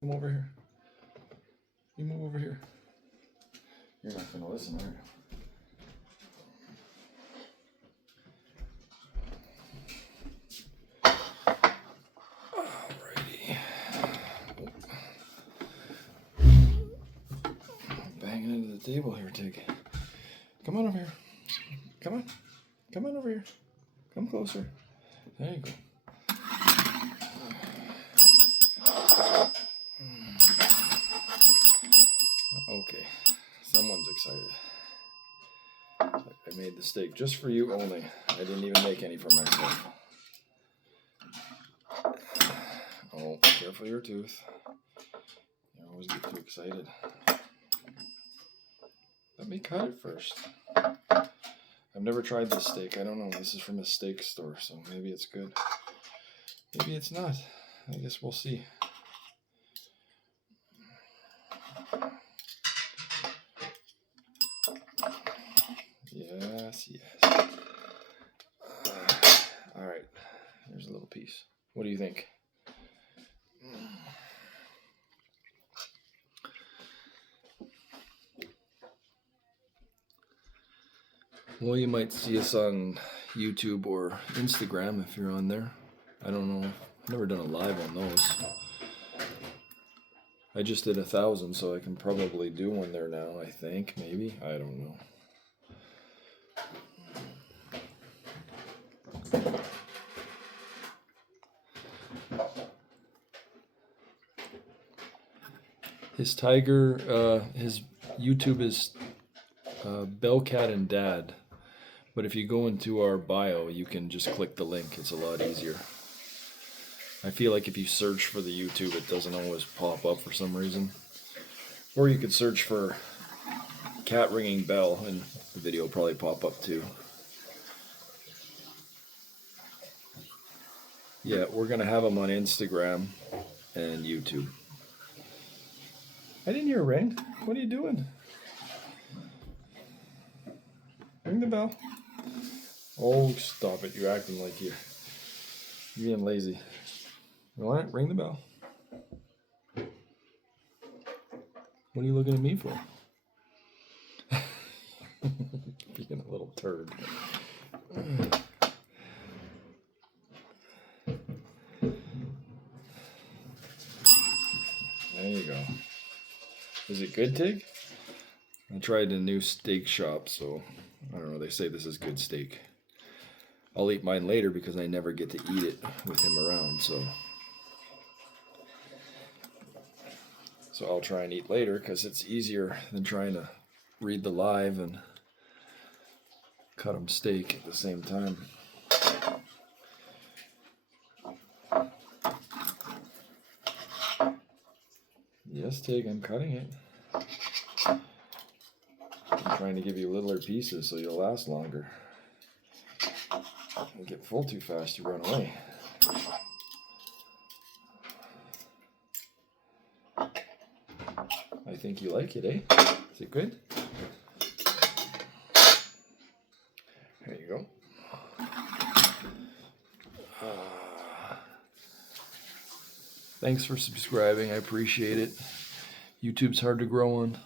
Come over here. You move over here. You're not going to listen, are you? Alrighty. Banging into the table here, Tig. Come on over here. Come on. Come on over here. Come closer. There you go. Okay. Someone's excited. I made the steak just for you only. I didn't even make any for myself. Oh, careful your tooth. You always get too excited. Let me cut it first. I've never tried this steak. I don't know. This is from a steak store, so maybe it's good. Maybe it's not. I guess we'll see. Yes, yes. All right. Here's a little piece. What do you think? Well, you might see us on YouTube or Instagram if you're on there. I don't know. I've never done a live on those. I just did 1,000, so I can probably do one there now, I think. Maybe. I don't know. His tiger, his YouTube is Bellcat and Dad. But if you go into our bio, you can just click the link. It's a lot easier. I feel like if you search for the YouTube, it doesn't always pop up for some reason. Or you could search for cat ringing bell, and the video will probably pop up too. Yeah, we're going to have them on Instagram and YouTube. I didn't hear a ring. What are you doing? Ring the bell. Oh, stop it. You're acting like you're being lazy. All right, ring the bell. What are you looking at me for? Being a little turd. There you go. Is it good, Tig? I tried a new steak shop, so I don't know. They say this is good steak. I'll eat mine later because I never get to eat it with him around, so I'll try and eat later because it's easier than trying to read the live and cut him steak at the same time. Yes, Tig, I'm cutting it. I'm trying to give you littler pieces so you'll last longer. You get full too fast, you run away. I think you like it, eh? Is it good? There you go. Thanks for subscribing. I appreciate it. YouTube's hard to grow on.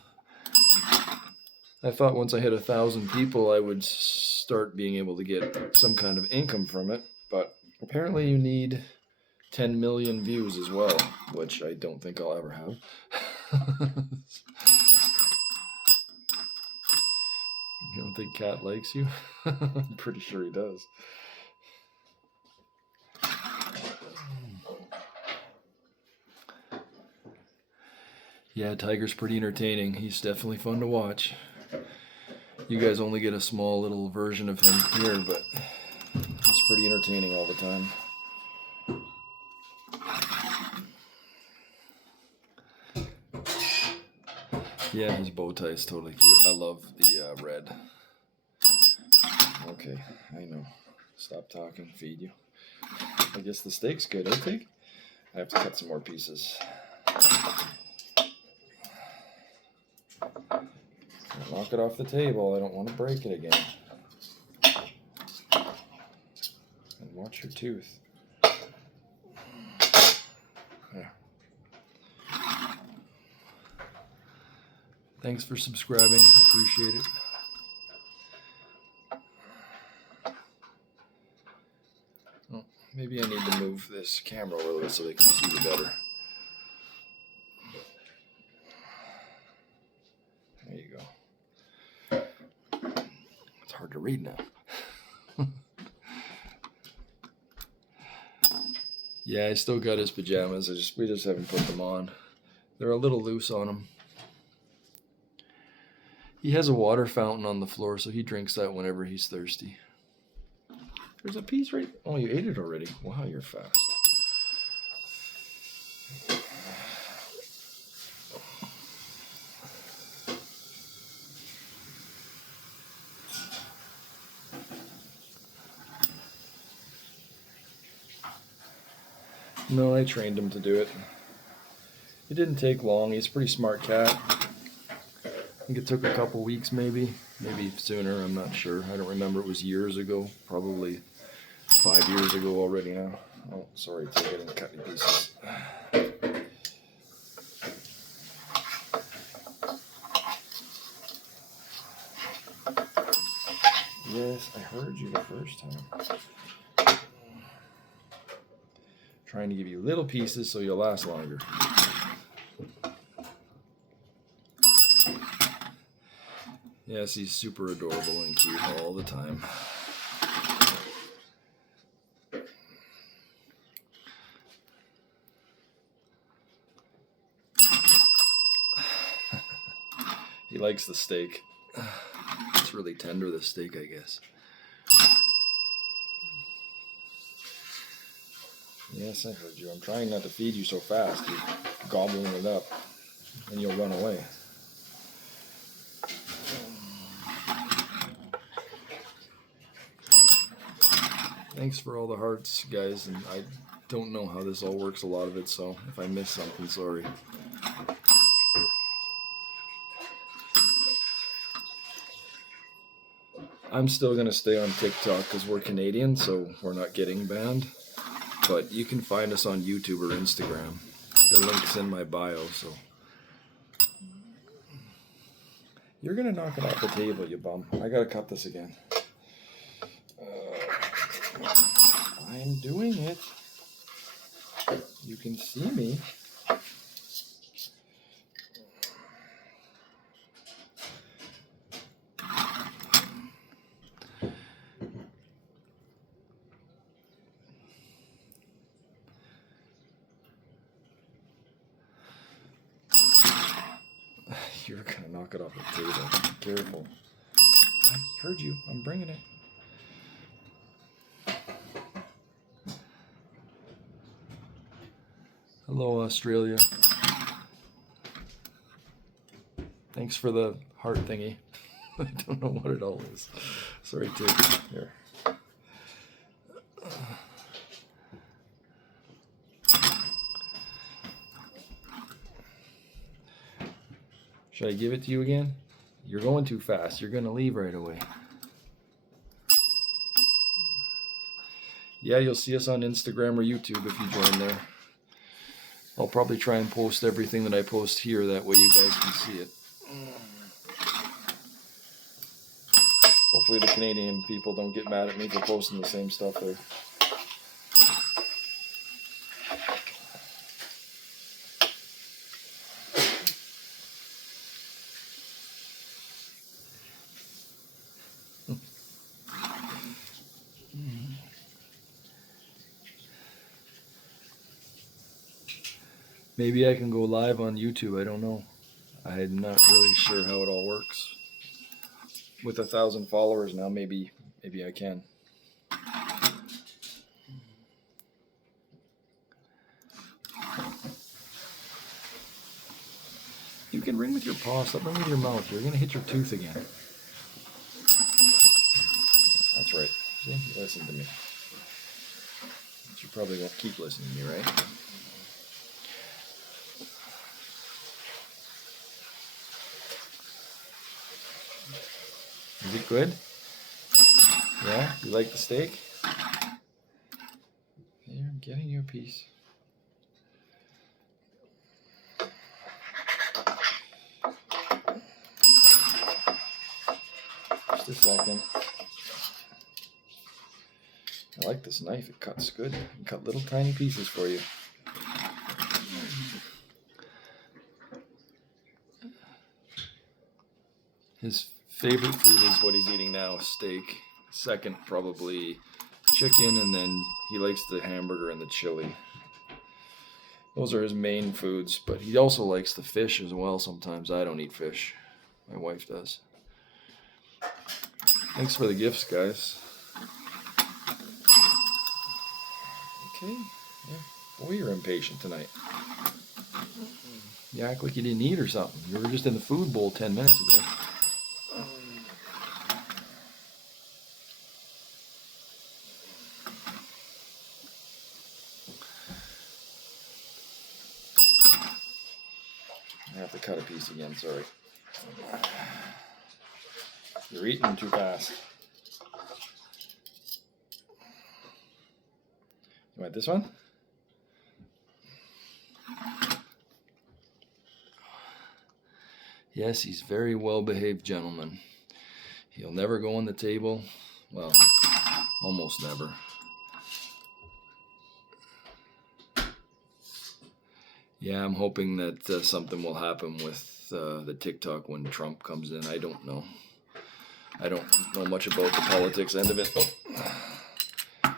I thought once I hit 1,000 people, I would start being able to get some kind of income from it, but apparently you need 10 million views as well, which I don't think I'll ever have. You don't think Cat likes you? I'm pretty sure he does. Yeah, Tiger's pretty entertaining. He's definitely fun to watch. You guys only get a small little version of him here, but he's pretty entertaining all the time. Yeah, his bow tie is totally cute. I love the red. Okay, I know. Stop talking, feed you. I guess the steak's good, I think. I have to cut some more pieces. Knock it off the table. I don't want to break it again. And watch your tooth. There. Thanks for subscribing. I appreciate it. Oh, maybe I need to move this camera a little bit so they can see me better. There you go. It's hard to read now. Yeah, I still got his pajamas. We just haven't put them on. They're a little loose on him. He has a water fountain on the floor, so he drinks that whenever he's thirsty. There's a piece right... Oh, you ate it already. Wow, you're fast. No, I trained him to do it. It didn't take long. He's a pretty smart cat. I think it took a couple weeks maybe sooner, I'm not sure. I don't remember, it was years ago, probably 5 years ago already now. Oh, sorry, it's getting cut in pieces. Yes, I heard you the first time. Trying to give you little pieces so you'll last longer. Yes, he's super adorable and cute all the time. He likes the steak. It's really tender, the steak, I guess. Yes, I heard you. I'm trying not to feed you so fast. You're gobbling it up, and you'll run away. Thanks for all the hearts, guys, and I don't know how this all works, a lot of it, so if I miss something, sorry. I'm still going to stay on TikTok because we're Canadian, so we're not getting banned. But you can find us on YouTube or Instagram. The link's in my bio, so. You're going to knock it off the table, you bum. I got to cut this again. I'm doing it. You can see me. You're gonna knock it off the table. Be careful. I heard you. I'm bringing it. Hello, Australia. Thanks for the heart thingy. I don't know what it all is. Sorry, too. Here. Should I give it to you again? You're going too fast. You're going to leave right away. Yeah, you'll see us on Instagram or YouTube if you join there. I'll probably try and post everything that I post here. That way you guys can see it. Hopefully the Canadian people don't get mad at me for posting the same stuff there. Maybe I can go live on YouTube, I don't know. I'm not really sure how it all works. With 1,000 followers now, maybe I can. You can ring with your paw, stop ringing with your mouth. You're gonna hit your tooth again. That's right. See, listen to me. But you probably won't keep listening to me, right? Is it good? Yeah? You like the steak? Here, I'm getting you a piece. Just a second. I like this knife. It cuts good. It can cut little tiny pieces for you. His favorite food is what he's eating now, steak. Second, probably chicken, and then he likes the hamburger and the chili. Those are his main foods, but he also likes the fish as well sometimes. I don't eat fish. My wife does. Thanks for the gifts, guys. Okay. Yeah. Boy, you're impatient tonight. You act like you didn't eat or something. You were just in the food bowl 10 minutes ago. I have to cut a piece again, sorry. You're eating too fast. You want this one? Yes, he's a very well-behaved gentleman. He'll never go on the table. Well, almost never. Yeah, I'm hoping that something will happen with the TikTok when Trump comes in. I don't know. I don't know much about the politics end of it. Oh.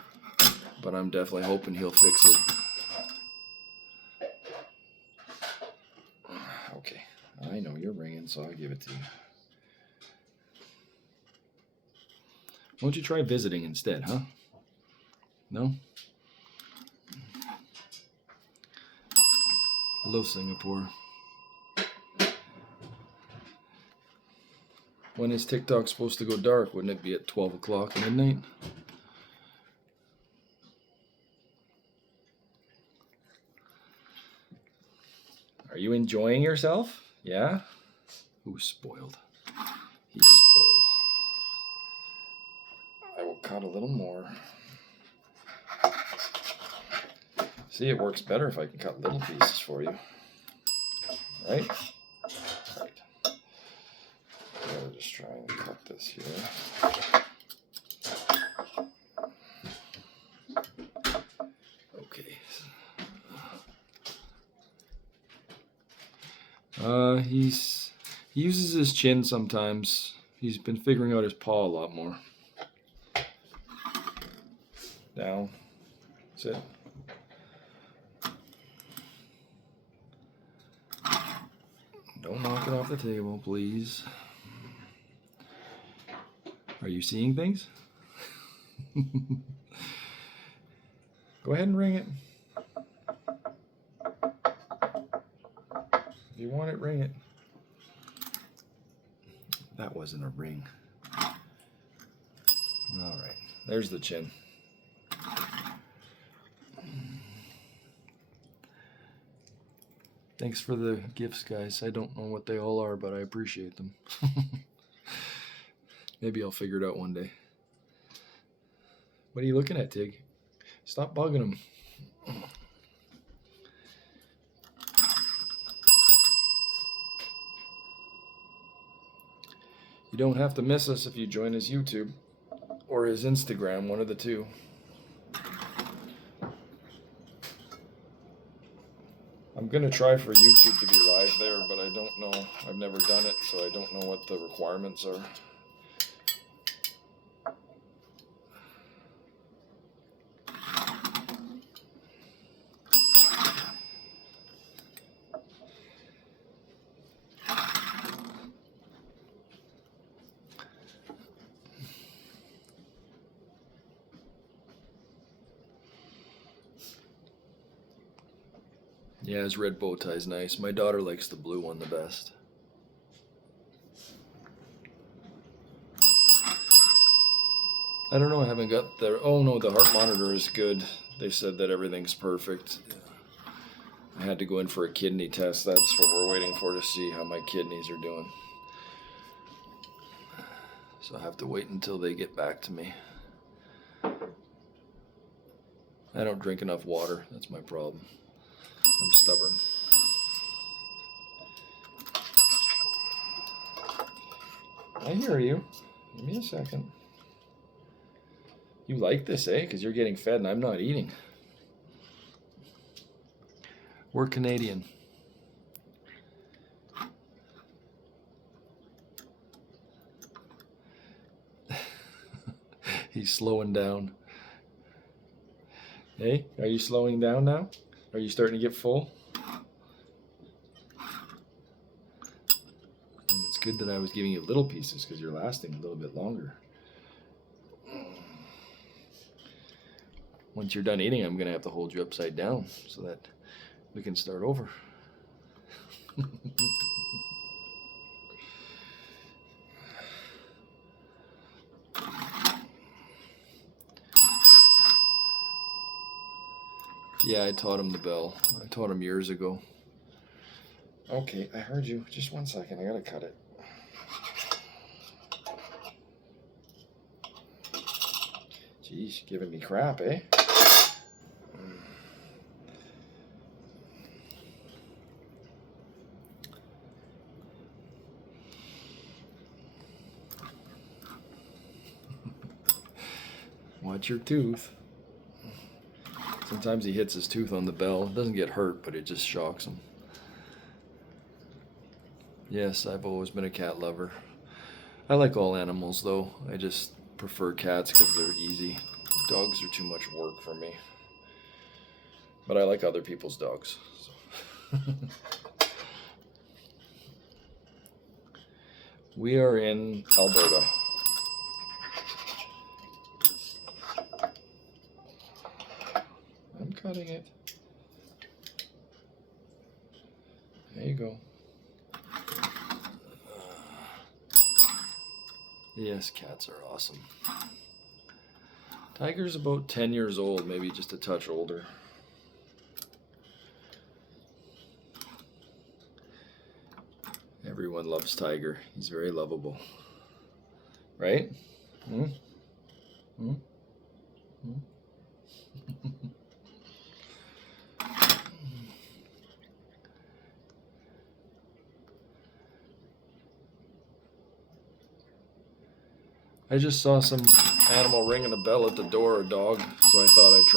But I'm definitely hoping he'll fix it. Okay. I know you're ringing, so I'll give it to you. Why don't you try visiting instead, huh? No? Hello, Singapore. When is TikTok supposed to go dark? Wouldn't it be at 12 o'clock midnight? Are you enjoying yourself? Yeah? Who's spoiled? He's spoiled. I will cut a little more. See, it works better if I can cut little pieces for you. Right? Right. I'll just try and cut this here. Okay. He uses his chin sometimes. He's been figuring out his paw a lot more. Down. Sit. Don't knock it off the table, please. Are you seeing things? Go ahead and ring it. If you want it, ring it. That wasn't a ring. All right, there's the chin. Thanks for the gifts, guys. I don't know what they all are, but I appreciate them. Maybe I'll figure it out one day. What are you looking at, Tig? Stop bugging him. You don't have to miss us if you join his YouTube or his Instagram, one of the two. I'm gonna try for YouTube to be live there, but I don't know. I've never done it, so I don't know what the requirements are. Yeah, his red bow tie's nice. My daughter likes the blue one the best. I don't know, I haven't got the... Oh no, the heart monitor is good. They said that everything's perfect. I had to go in for a kidney test. That's what we're waiting for, to see how my kidneys are doing. So I have to wait until they get back to me. I don't drink enough water. That's my problem. I'm stubborn. I hear you. Give me a second. You like this, eh? Because you're getting fed and I'm not eating. We're Canadian. He's slowing down. Hey, are you slowing down now? Are you starting to get full? And it's good that I was giving you little pieces because you're lasting a little bit longer. Once you're done eating, I'm going to have to hold you upside down so that we can start over. Yeah, I taught him the bell. I taught him years ago. Okay, I heard you. Just one second. I gotta cut it. Jeez, you're giving me crap, eh? Watch your tooth. Sometimes he hits his tooth on the bell. It doesn't get hurt, but it just shocks him. Yes, I've always been a cat lover. I like all animals, though. I just prefer cats because they're easy. Dogs are too much work for me. But I like other people's dogs. So. We are in Alberta. I'm cutting it. There you go. Yes, cats are awesome. Tiger's about 10 years old, maybe just a touch older. Everyone loves Tiger. He's very lovable. Right? Hmm? Hmm? Hmm? I just saw some animal ringing a bell at the door, a dog, so I thought I'd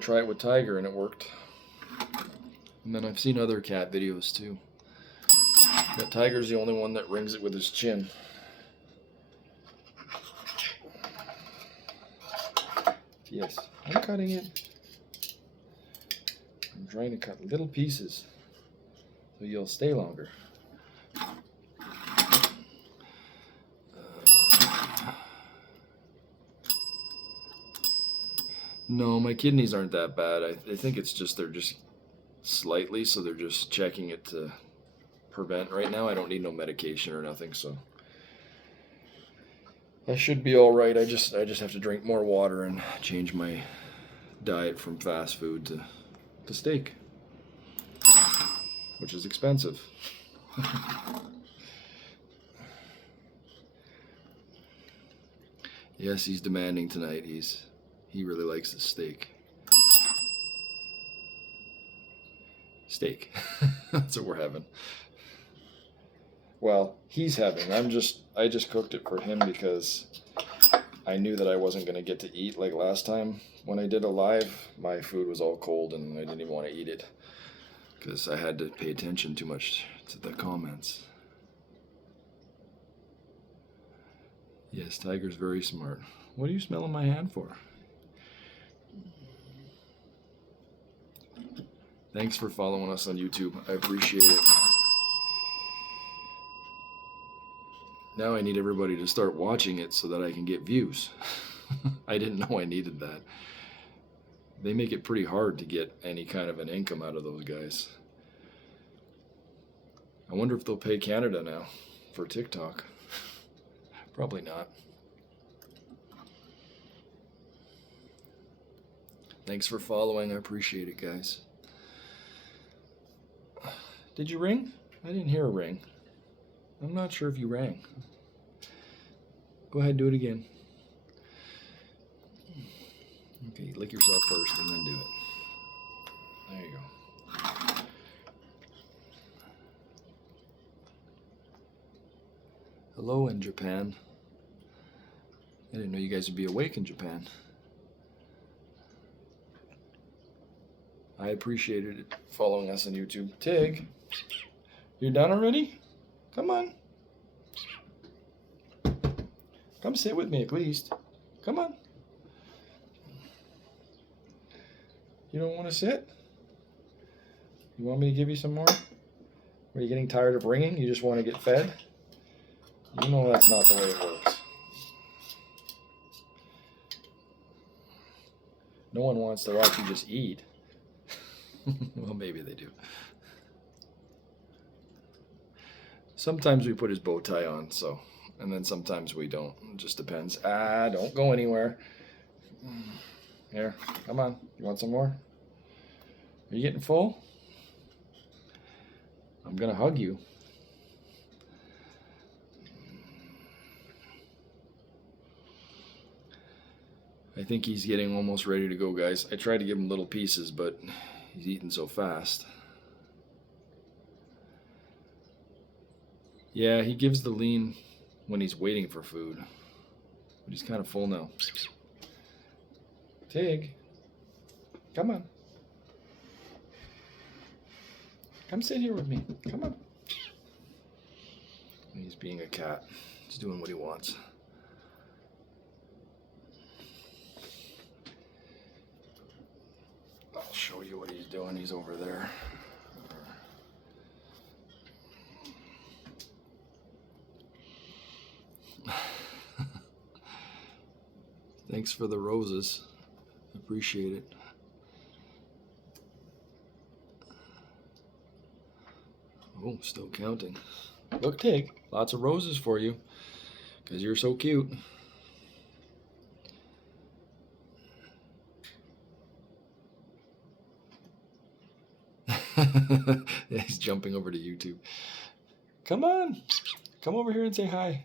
try it with Tiger, and it worked. And then I've seen other cat videos too. But Tiger's the only one that rings it with his chin. Yes, I'm cutting it. I'm trying to cut little pieces so you'll stay longer. No, my kidneys aren't that bad. I think it's just they're just slightly, so they're just checking it to prevent. Right now I don't need no medication or nothing, so I should be all right. I just have to drink more water and change my diet from fast food to steak, which is expensive. Yes, he's demanding tonight. He really likes the steak. Steak. That's what we're having. Well, he's having. I just cooked it for him because I knew that I wasn't going to get to eat like last time. When I did a live, my food was all cold and I didn't even want to eat it because I had to pay attention too much to the comments. Yes, Tiger's very smart. What are you smelling my hand for? Thanks for following us on YouTube. I appreciate it. Now I need everybody to start watching it so that I can get views. I didn't know I needed that. They make it pretty hard to get any kind of an income out of those guys. I wonder if they'll pay Canada now for TikTok. Probably not. Thanks for following. I appreciate it, guys. Did you ring? I didn't hear a ring. I'm not sure if you rang. Go ahead, do it again. Okay, lick yourself first and then do it. There you go. Hello in Japan. I didn't know you guys would be awake in Japan. I appreciated it following us on YouTube. Tig, you're done already? Come on. Come sit with me at least. Come on. You don't want to sit? You want me to give you some more? Are you getting tired of ringing? You just want to get fed? You know that's not the way it works. No one wants to watch you just eat. Well, maybe they do. Sometimes we put his bow tie on, and then sometimes we don't. It just depends. Don't go anywhere. Here, come on. You want some more? Are you getting full? I'm gonna hug you. I think he's getting almost ready to go, guys. I tried to give him little pieces, but he's eating so fast. Yeah, he gives the lean when he's waiting for food. But he's kind of full now. Tig, come on. Come sit here with me. Come on. He's being a cat. He's doing what he wants. I'll show you what he's doing. He's over there. Thanks for the roses. Appreciate it. Oh, still counting. Look, Tig, lots of roses for you because you're so cute. He's jumping over to YouTube. Come on. Come over here and say hi.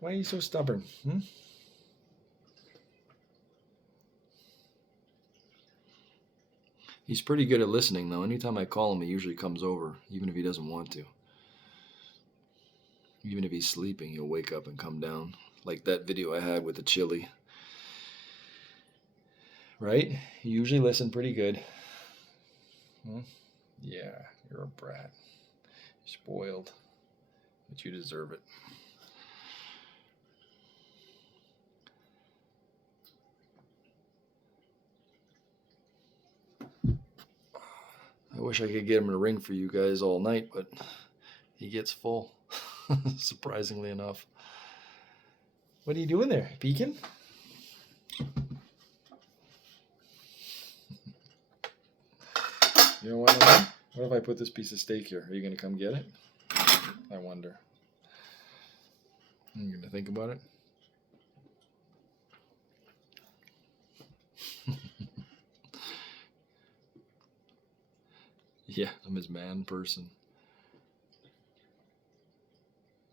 Why are you so stubborn? He's pretty good at listening, though. Anytime I call him, he usually comes over, even if he doesn't want to. Even if he's sleeping, he'll wake up and come down. Like that video I had with the chili. Right? You usually listen pretty good. Yeah, you're a brat. You're spoiled. But you deserve it. I wish I could get him to ring for you guys all night, but he gets full, surprisingly enough. What are you doing there? Peeking? You know what? What if I put this piece of steak here? Are you going to come get it? I wonder. You going to think about it? Yeah, I'm his man person.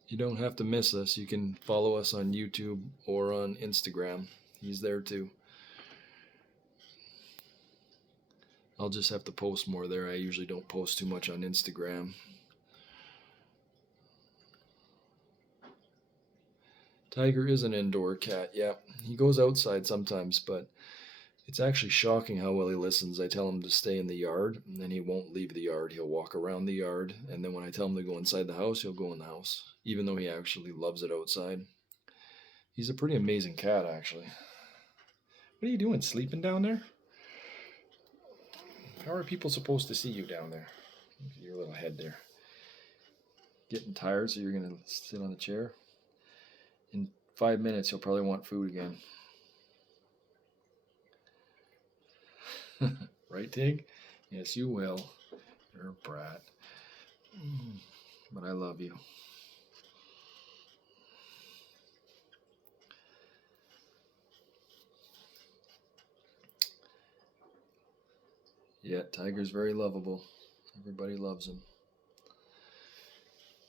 You don't have to miss us. You can follow us on YouTube or on Instagram. He's there too. I'll just have to post more there. I usually don't post too much on Instagram. Tiger is an indoor cat, yeah. He goes outside sometimes, but it's actually shocking how well he listens. I tell him to stay in the yard, and then he won't leave the yard. He'll walk around the yard, and then when I tell him to go inside the house, he'll go in the house, even though he actually loves it outside. He's a pretty amazing cat, actually. What are you doing, sleeping down there? How are people supposed to see you down there? Your little head there. Getting tired, so you're going to sit on the chair? In 5 minutes, you'll probably want food again. Right, Tig? Yes, you will. You're a brat. But I love you. Yeah, Tiger's very lovable. Everybody loves him.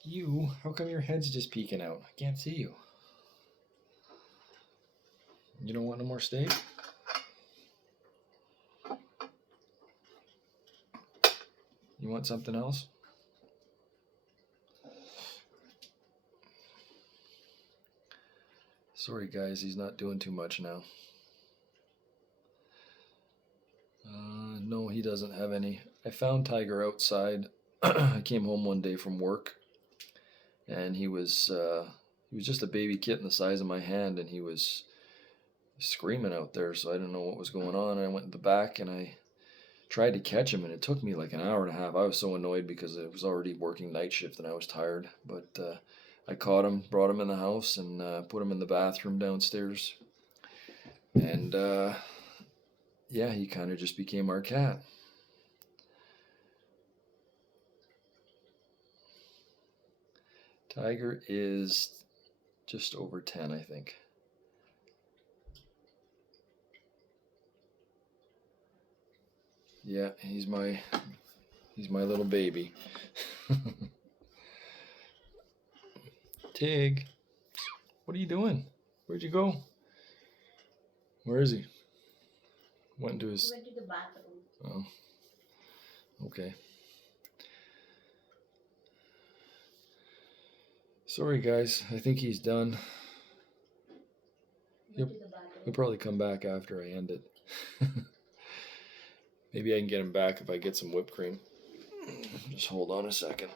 You, how come your head's just peeking out? I can't see you. You don't want no more steak? You want something else? Sorry guys, he's not doing too much now. No, he doesn't have any. I found Tiger outside. I came home one day from work, and he was just a baby kitten the size of my hand, and he was screaming out there. So I didn't know what was going on. I went in the back and I tried to catch him, and it took me like an hour and a half. I was so annoyed because I was already working night shift and I was tired. But I caught him, brought him in the house, and put him in the bathroom downstairs. And yeah, he kind of just became our cat. Tiger is just over 10, I think. Yeah, he's my little baby. Tig, what are you doing? Where'd you go? Where is he? Went to his. Went to the bathroom. Oh, okay. Sorry, guys. I think he's done. He'll probably come back after I end it. Maybe I can get him back if I get some whipped cream. Just hold on a second.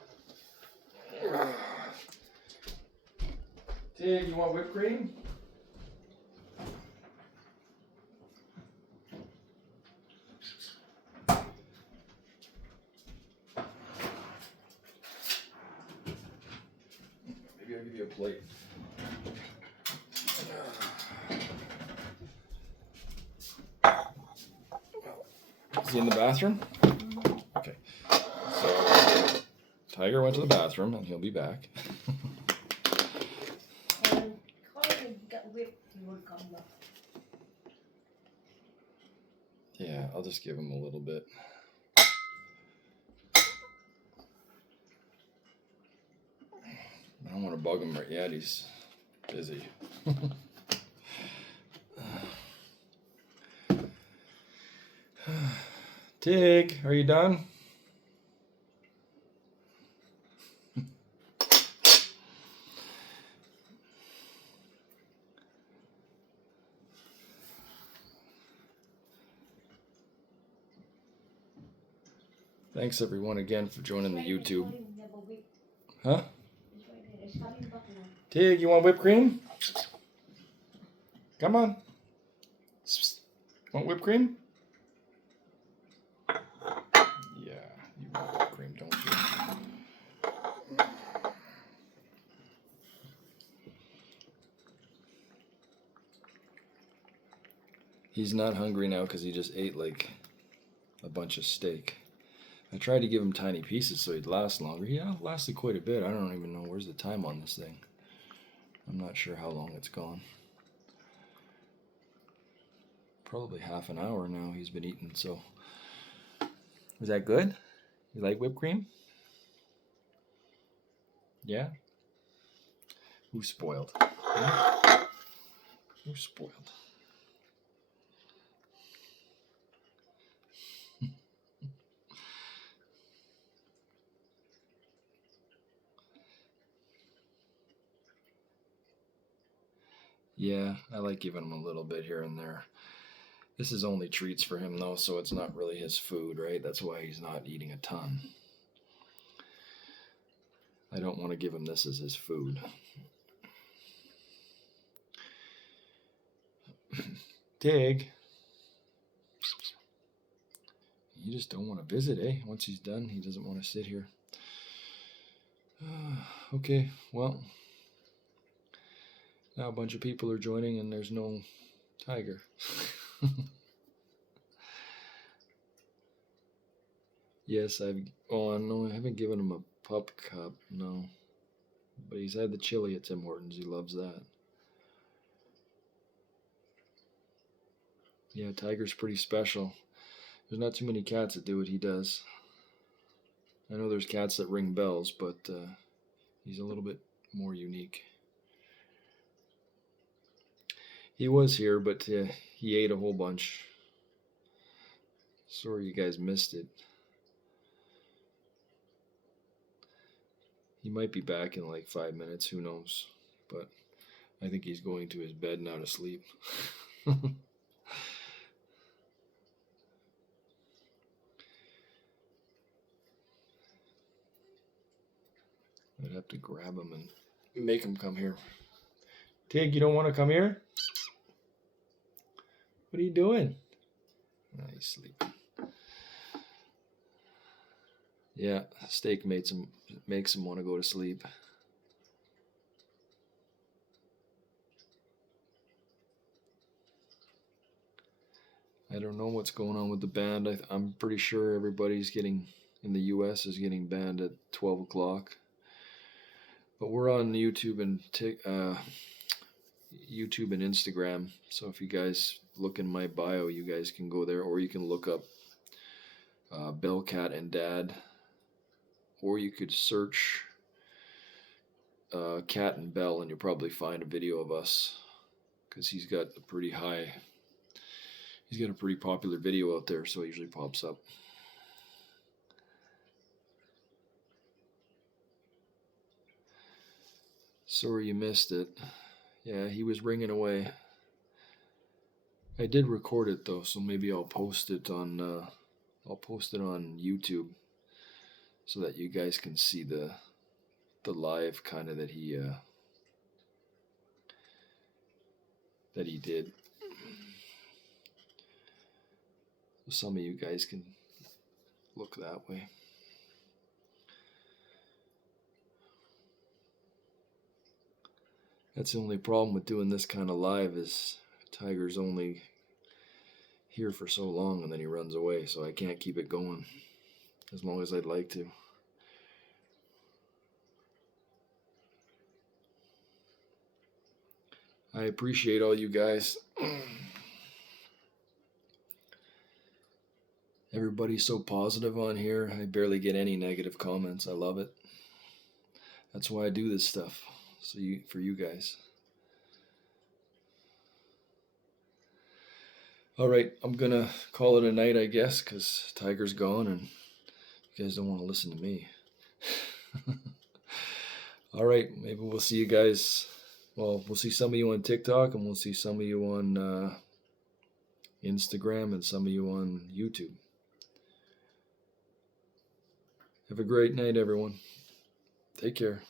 Tig, you want whipped cream? Maybe I'll give you a plate. Is he in the bathroom? Okay. So, Tiger went to the bathroom and he'll be back. And Colin got whipped, he would come back. Yeah, I'll just give him a little bit. I don't want to bug him right yet. He's busy. Tig, are you done? Thanks everyone again for joining the YouTube. Huh? Tig, you want whipped cream? Come on. Want whipped cream? Yeah, you want whipped cream, don't you? He's not hungry now because he just ate like a bunch of steak. I tried to give him tiny pieces so he'd last longer. Yeah, lasted quite a bit. I don't even know where's the time on this thing. I'm not sure how long it's gone. Probably half an hour now he's been eating, so. Is that good? You like whipped cream? Yeah? Who's spoiled? Huh? Who's spoiled? Yeah, I like giving him a little bit here and there. This is only treats for him though, so it's not really his food, right? That's why he's not eating a ton. I don't want to give him this as his food. Tig. You just don't want to visit, eh? Once he's done, he doesn't want to sit here. Okay, well. Now a bunch of people are joining and there's no Tiger. Yes, no, I haven't given him a pup cup, no. But he's had the chili at Tim Hortons, he loves that. Yeah, Tiger's pretty special. There's not too many cats that do what he does. I know there's cats that ring bells, but he's a little bit more unique. He was here, but he ate a whole bunch. Sorry you guys missed it. He might be back in like 5 minutes, who knows. But I think he's going to his bed now to sleep. I'd have to grab him and make him come here. Tig, you don't want to come here? What are you doing? Oh, he's sleeping. Yeah, steak makes him want to go to sleep. I don't know what's going on with the band. I'm pretty sure everybody's getting in the U.S. is getting banned at 12 o'clock. But we're on YouTube and Instagram. So if you guys look in my bio, you guys can go there, or you can look up Bellcat and Dad, or you could search Cat and Bell, and you'll probably find a video of us, because he's got a pretty popular video out there, so it usually pops up. Sorry you missed it. Yeah, he was ringing away. I did record it though, so maybe I'll post it on YouTube, so that you guys can see the live kind of that he did. So some of you guys can look that way. That's the only problem with doing this kind of live, is Tiger's only here for so long and then he runs away, so I can't keep it going as long as I'd like to. I appreciate all you guys. Everybody's so positive on here. I barely get any negative comments. I love it. That's why I do this stuff. For you guys. All right, I'm gonna call it a night, I guess, because Tiger's gone and you guys don't want to listen to me. All right, maybe we'll see you guys. Well, we'll see some of you on TikTok, and we'll see some of you on Instagram, and some of you on YouTube. Have a great night, everyone. Take care.